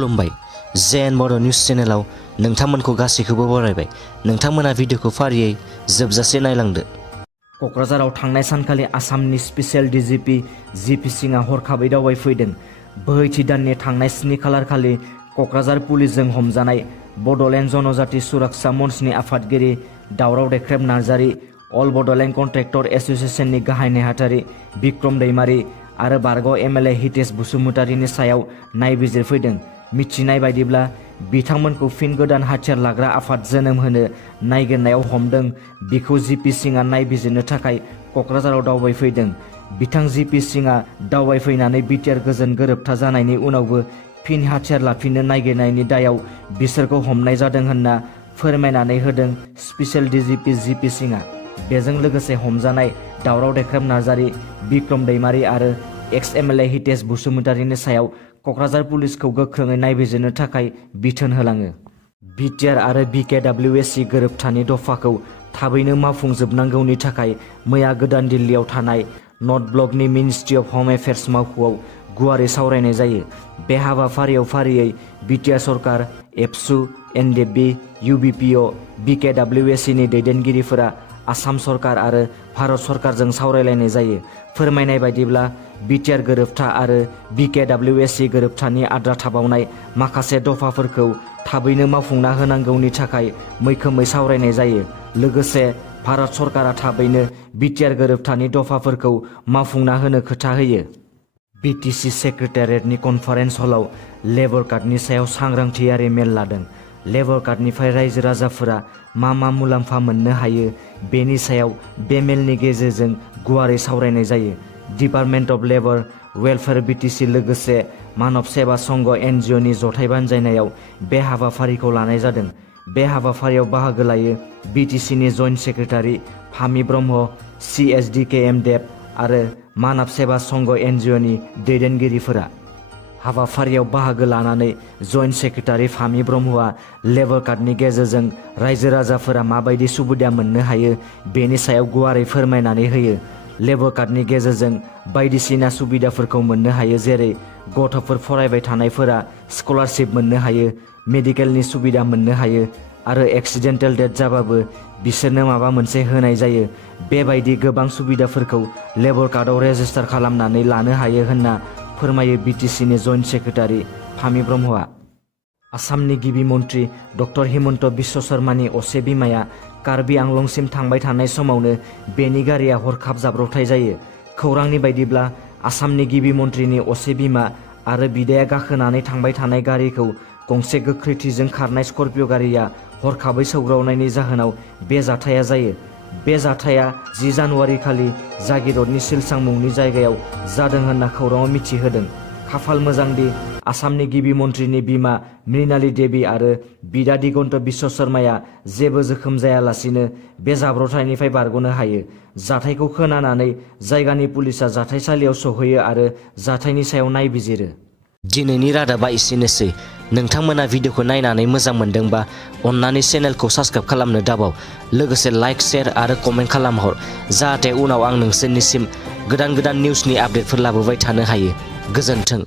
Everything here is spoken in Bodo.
खुलुमबाय जेन बड' निउज चेनेलाव नोंथांमोनखौ गासैखौबो बरायबाय। नोंथांमोना भिडिअखौ फारियै जोबजासे नायलांदो। क'क्राझाराव थांनाय सानखालि आसामनि स्पेशल डिजिपि जिपि सिंआ हरखाबै दावबायफैदों। बोहैथि दाननि थांनाय 7 खालार खालि क'क्राझार पुलिसजों हमजानाय बड'लेण्ड जनजाति सुरक्षा मन्चनि आफादगिरि दावराव देख्रेब नार्जारि, अल बड'लेण्ड कन्ट्रेक्टर एस'सिएशननि गाहाय नेहाथारि बिक्रम दैमारि आरो बारग' एमएलए हितेश बसुमतारिनि सायाव नायबिजिरफैदों। मिथिनाय बायदिब्ला बिथांमोनखौ फिन गोदान हाथियार लाग्रा आफाद जोनोम होनो नागिरनायाव हमदों। बिखौ जिपि सिंआ नायबिजिरनो थाखाय क'क्राझाराव दावबायफैदों। बिथां जिपि सिंआ दावबायफैनानै BTR गोजोन गोरोबथा जानायनि उनावबो फिन हाथियार लाफिननो नागिरनायनि दायाव बिसोरखौ हमनाय जादों होनना फोरमायनानै होदों स्पेशल डिजिपि जिपि सिंआ। बेजों लोगोसे हमजानाय दावराव देख्रेब नार्जारि, बिक्रम दैमारि आरो एक्स एमएलए हितेश बसुमतारिनि सायाव क'क्राझार पुलिसखौ गोख्रोङै नायबिजिरनो थाखाय बिथोन होलाङो। BTR आरो BKWSC गोरोबथानि दफाखौ थाबैनो मावफुंजोबनांगौनि थाखाय मैया गोदान दिल्लीयाव थानाय नर्थ ब्लकनि मिनिस्ट्रि अफ हम एफेयार्स मावख'आव गुवारै सावरायनाय जायो। बे हाबाफारियाव फारियै BTR सरकार, एबसु, NDFB, UBPO, BKWSCनि दैदेनगिरिफोरा आसाम सरकार आरो भारत सरकारजों सावरायलायनाय जायो। फोरमायनाय बायदिब्ला BTR गोरोबथा आरो BKWSC गोरोबथानि आद्रा थाबावनाय माखासे दफाफोरखौ थाबैनो मावफुंना होनांगौनि थाखाय मैखोमै सावरायनाय जायो। लोगोसे भारत सरकारा थाबैनो BTR गोरोबथानि दफाफोरखौ मावफुंना होनो खोथा होयो। BTC सेक्रेटारियेटनि कनफारेन्स हलाव लेबर कार्डनि सायाव सांग्रांथियारि मेल लादों। लेबर कार्डनिफ्राय रायजो राजाफोरा मा मुलाम्फा मोननो हायो बेनि सायाव बे मेलनि गेजेरजों गुवारै सावरायनाय जायो। Department of labour welfare BTC लोगोसे मानब सेवा संघ NGOनि जथाय बानजायनायाव बे हाबाफारिखौ लानाय जादों। बे हाबाफारियाव बाहागो लायो BTCनि जइन्ट सेक्रेटारि फामि ब्रह्म, CSDKM देब आरो मानब सेवा संघ NGOनि दैदेनगिरिफोरा। हाबाफारियाव बाहागो लानानै जइन्ट सेक्रेटारि फामि ब्रह्मआ लेबर कार्डनि गेजेरजों रायजो राजाफोरा माबायदि सुबिदा मोननो हायो बेनि सायाव गुवारै फोरमायनानै होयो। लेबर कार्डनि गेजेरजों बायदिसिना सुबिदाफोरखौ मोननो हायो, जेरै गथ'फोर फरायबाय थानायफोरा स्कलारशिप मोननो हायो, मेडिकेलनि सुबिदा मोननो हायो आरो एक्सिडेन्टेल डेथ जाबाबो बिसोरनो माबा मोनसे होनाय जायो। बेबायदि गोबां सुबिदाफोरखौ लेबर कार्डआव रेजिस्टार खालामनानै लानो हायो होनना फोरमायो BTCनि जइन्ट सेक्रेटारि फामि ब्रह्मआ। आसामनि गिबि मन्त्रि डक्टर हिमन्त बिश्व शर्मानि असे बिमाया कार्बि आंलंसिम थांबाय थानाय समावनो बेनि गारिया हरखाब जाब्रबथाय जायो। खौरांनि बायदिब्ला आसामनि गिबि मन्थ्रिनि असे बिमा आरो बिदाया गाखोनानै थांबाय थानाय गारिखौ गंसे गोख्रैथिजों खारनाय स्कर्पिय' गारिया हरखाबै सौग्रावनायनि जाहोनाव बे जाथाया जायो। बे जाथाया 10 जानुवारि खालि जागिरदनि सिलसां मुंनि जायगायाव जादों होनना खौराङाव मिथिहोदों। खाफाल मोजांदि आसामनि गिबि मन्थ्रिनि बिमा मृणाली देवी आरो बिदा दिगन्त बिश्व शर्माया जेबो जोखोम जायालासिनो बे जाब्रबथायनिफ्राय बारग'नो हायो। जाथायखौ खोनानानै जायगानि पुलिसा जाथायसालियाव सौहैयो आरो जाथायनि सायाव नायबिजिरो। दिनैनि रादाबा एसेनोसै। नोंथांमोना भिडिअखौ नायनानै मोजां मोनदोंबा अन्नानै चेनेलखौ साबस्क्राइब खालामनो दाबाव। लोगोसे लाइक, शेयार आरो कमेन्ट खालामहर, जाहाथे उनाव आं नोंसोरनिसिम गोदान निउसनि आपडेटफोर लाबोबाय थानो हायो। गोजोन्थों।